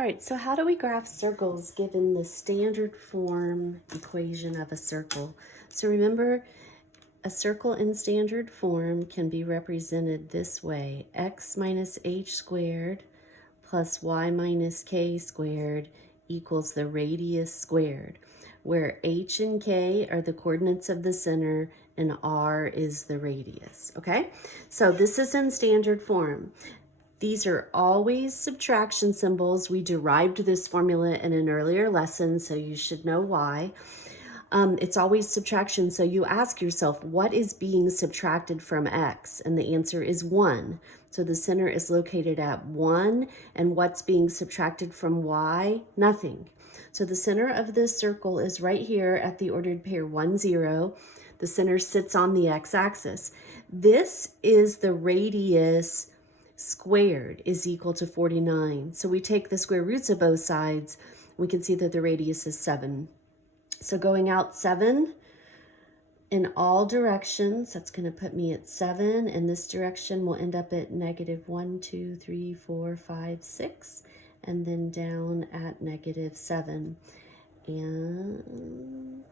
All right, so how do we graph circles given the standard form equation of a circle? So remember, a circle in standard form can be represented this way: x minus h squared plus y minus k squared equals the radius squared, where h and k are the coordinates of the center and r is the radius, okay? So this is in standard form. These are always subtraction symbols. We derived this formula in an earlier lesson, so you should know why. It's always subtraction, so you ask yourself, what is being subtracted from x? And the answer is 1. So the center is located at 1, and what's being subtracted from y? Nothing. So the center of this circle is right here at the ordered pair 1, 0. The center sits on the x-axis. This is the radius squared is equal to 49. So we take the square roots of both sides. We can see that the radius is 7. So going out 7 in all directions, that's going to put me at 7. And this direction will end up at negative 1, 2, 3, 4, 5, 6. And then down at negative 7. And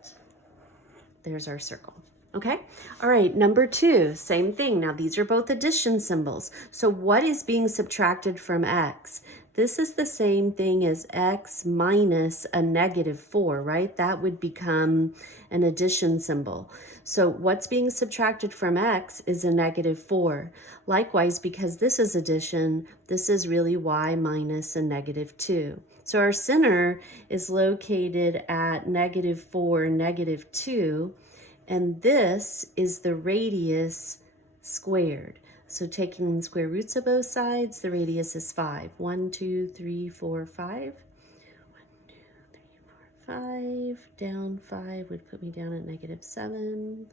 there's our circle. Okay, all right, number 2, same thing. Now these are both addition symbols. So what is being subtracted from x? This is the same thing as x minus a negative 4, right? That would become an addition symbol. So what's being subtracted from x is a negative 4. Likewise, because this is addition, this is really y minus a negative 2. So our center is located at negative 4, negative 2. And this is the radius squared. So taking the square roots of both sides, the radius is 5. 1, 2, 3, 4, 5. 1, 2, 3, 4, 5. Down 5 would put me down at negative 7.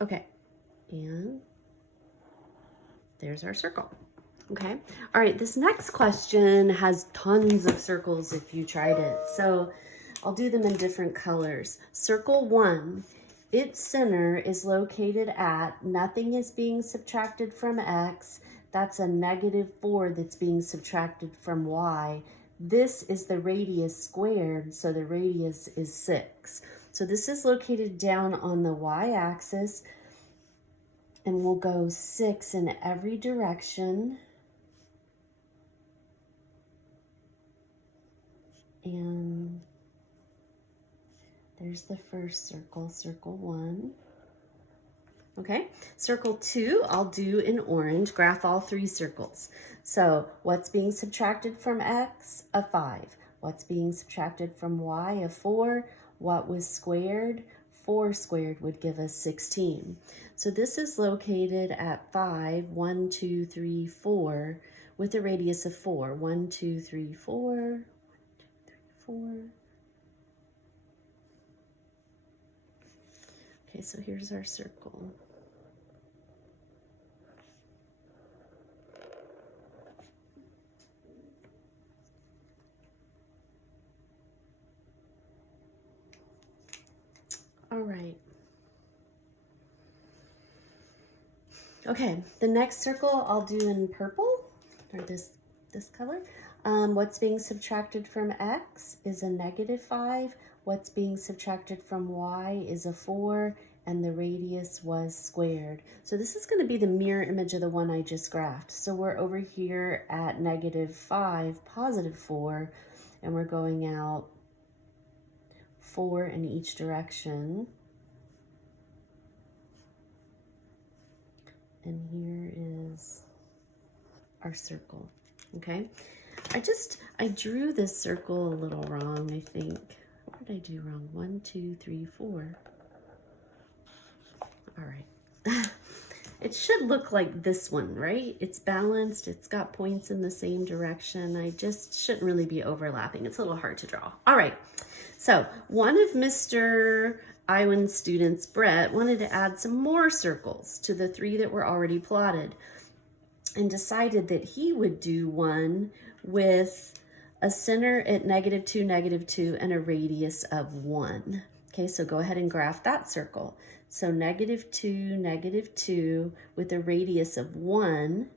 Okay, and there's our circle. Okay, all right, this next question has tons of circles if you tried it. So I'll do them in different colors. Circle 1, its center is located at, nothing is being subtracted from x. That's a negative 4 that's being subtracted from y. This is the radius squared, so the radius is 6. So this is located down on the y-axis, and we'll go 6 in every direction. And there's the first circle, circle 1. Okay, circle 2, I'll do in orange, graph all 3 circles. So what's being subtracted from x? A 5. What's being subtracted from y? A 4. What was squared? 4 squared would give us 16. So this is located at 5, 1, 2, 3, 4, with a radius of 4. 1, 2, 3, 4, 1, 2, 3, 4. Okay, so here's our circle. All right. Okay, the next circle I'll do in purple, or this color. What's being subtracted from x is a negative 5. What's being subtracted from y is a 4, and the radius was squared. So this is going to be the mirror image of the one I just graphed. So we're over here at negative 5, positive 4, and we're going out 4 in each direction. And here is our circle, okay? I drew this circle a little wrong, I think. What did I do wrong? 1, 2, 3, 4. All right. It should look like this one, right? It's balanced, it's got points in the same direction. I just shouldn't really be overlapping. It's a little hard to draw. All right, so one of Mr. Iwan's students, Brett, wanted to add some more circles to the 3 that were already plotted, and decided that he would do one with a center at negative 2, and a radius of 1. Okay, so go ahead and graph that circle. So negative 2, with a radius of 1.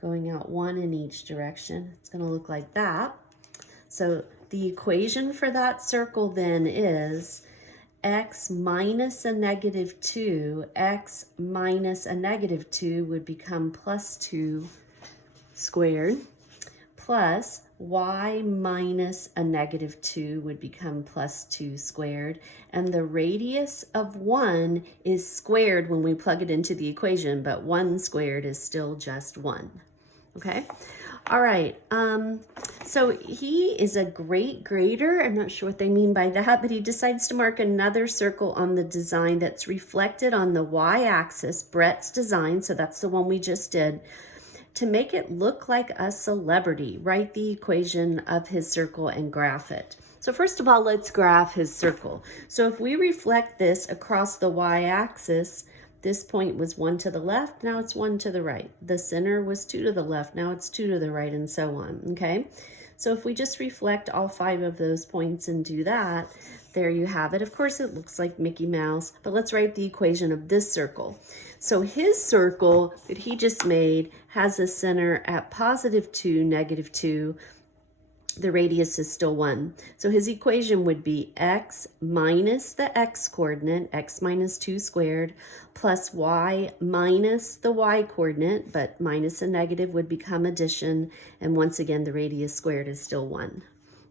going out 1 in each direction. It's going to look like that. So the equation for that circle then is x minus a negative 2, x minus a negative 2 would become plus 2 squared, plus y minus a negative 2 would become plus 2 squared, and the radius of 1 is squared when we plug it into the equation, but 1 squared is still just 1. Okay? All right, so he is a great grader. I'm not sure what they mean by that, but he decides to mark another circle on the design that's reflected on the y-axis, Brett's design, so that's the one we just did, to make it look like a celebrity. Write the equation of his circle and graph it. So first of all, let's graph his circle. So if we reflect this across the y-axis, this point was 1 to the left, now it's 1 to the right. The center was 2 to the left, now it's 2 to the right, and so on, okay? So if we just reflect all 5 of those points and do that, there you have it. Of course, it looks like Mickey Mouse, but let's write the equation of this circle. So his circle that he just made has a center at positive 2, negative 2. The radius is still 1. So his equation would be x minus the x coordinate, x minus 2 squared, plus y minus the y coordinate, but minus a negative would become addition, and once again the radius squared is still 1.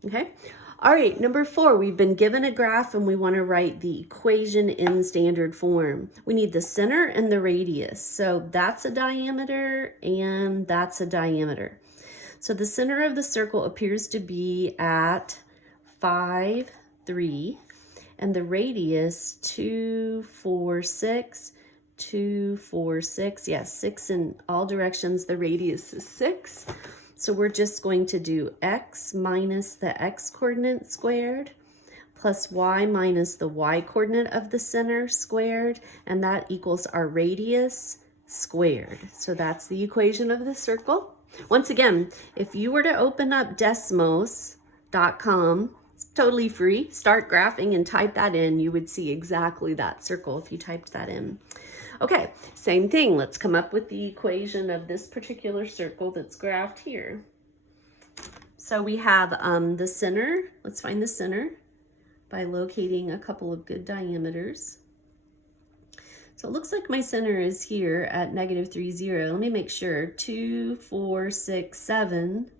Okay? All right, number 4, we've been given a graph and we want to write the equation in standard form. We need the center and the radius. So that's a diameter and that's a diameter. So the center of the circle appears to be at 5, 3, and the radius 2, 4, 6, 2, 4, 6. Yes, 6 in all directions. The radius is 6. So we're just going to do x minus the x coordinate squared plus y minus the y coordinate of the center squared, and that equals our radius squared. So that's the equation of the circle. Once again, if you were to open up Desmos.com, it's totally free, start graphing and type that in, you would see exactly that circle if you typed that in. Okay, same thing. Let's come up with the equation of this particular circle that's graphed here. So we have the center. Let's find the center by locating a couple of good diameters. So it looks like my center is here at negative 3, 0. Let me make sure. 2, 4, 6, 7.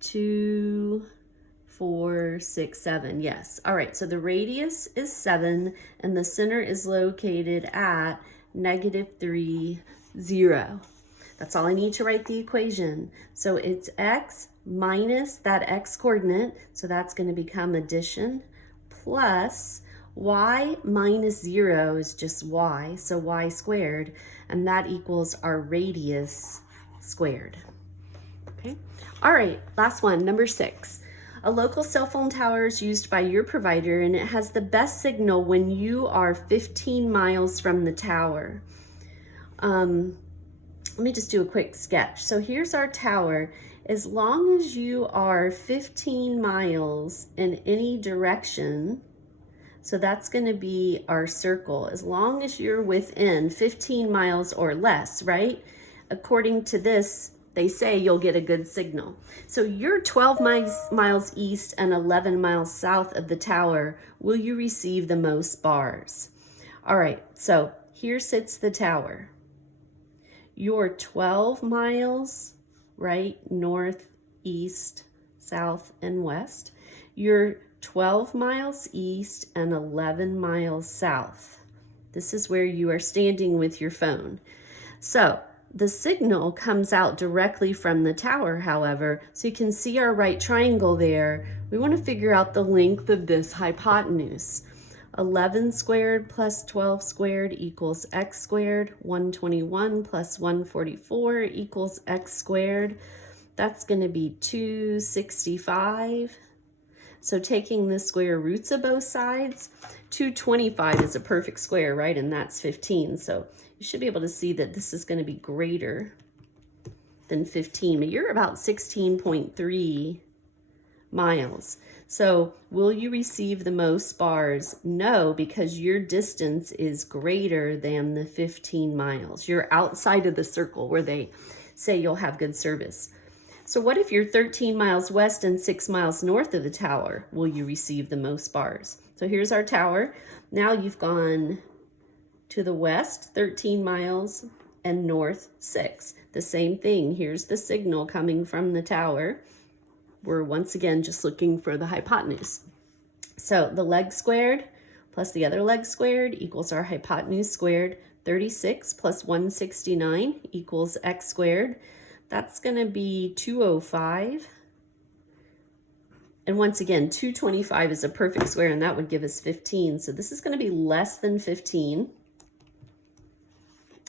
2, 4, 6, 7. Yes. All right. So the radius is 7 and the center is located at negative 3, 0. That's all I need to write the equation. So it's x minus that x coordinate. So that's going to become addition plus y minus 0 is just y, so y squared, and that equals our radius squared. Okay. All right, last one, number 6. A local cell phone tower is used by your provider and it has the best signal when you are 15 miles from the tower. Let me just do a quick sketch. So here's our tower. As long as you are 15 miles in any direction, so that's going to be our circle. As long as you're within 15 miles or less, right? According to this, they say you'll get a good signal. So you're 12 miles east and 11 miles south of the tower. Will you receive the most bars? All right, so here sits the tower. You're 12 miles, right? North, east, south, and west. You're 12 miles east and 11 miles south. This is where you are standing with your phone. So the signal comes out directly from the tower, however, so you can see our right triangle there. We want to figure out the length of this hypotenuse. 11 squared plus 12 squared equals x squared. 121 plus 144 equals x squared. That's going to be 265. So taking the square roots of both sides, 225 is a perfect square, right? And that's 15. So you should be able to see that this is going to be greater than 15. But you're about 16.3 miles. So will you receive the most bars? No, because your distance is greater than the 15 miles. You're outside of the circle where they say you'll have good service. So what if you're 13 miles west and 6 miles north of the tower? Will you receive the most bars? So here's our tower. Now you've gone to the west 13 miles and north 6. The same thing. Here's the signal coming from the tower. We're once again just looking for the hypotenuse. So the leg squared plus the other leg squared equals our hypotenuse squared. 36 plus 169 equals x squared. That's going to be 205. And once again, 225 is a perfect square, and that would give us 15. So this is going to be less than 15.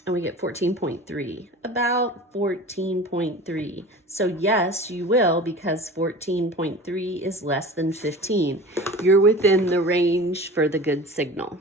And we get 14.3, about 14.3. So yes, you will, because 14.3 is less than 15. You're within the range for the good signal.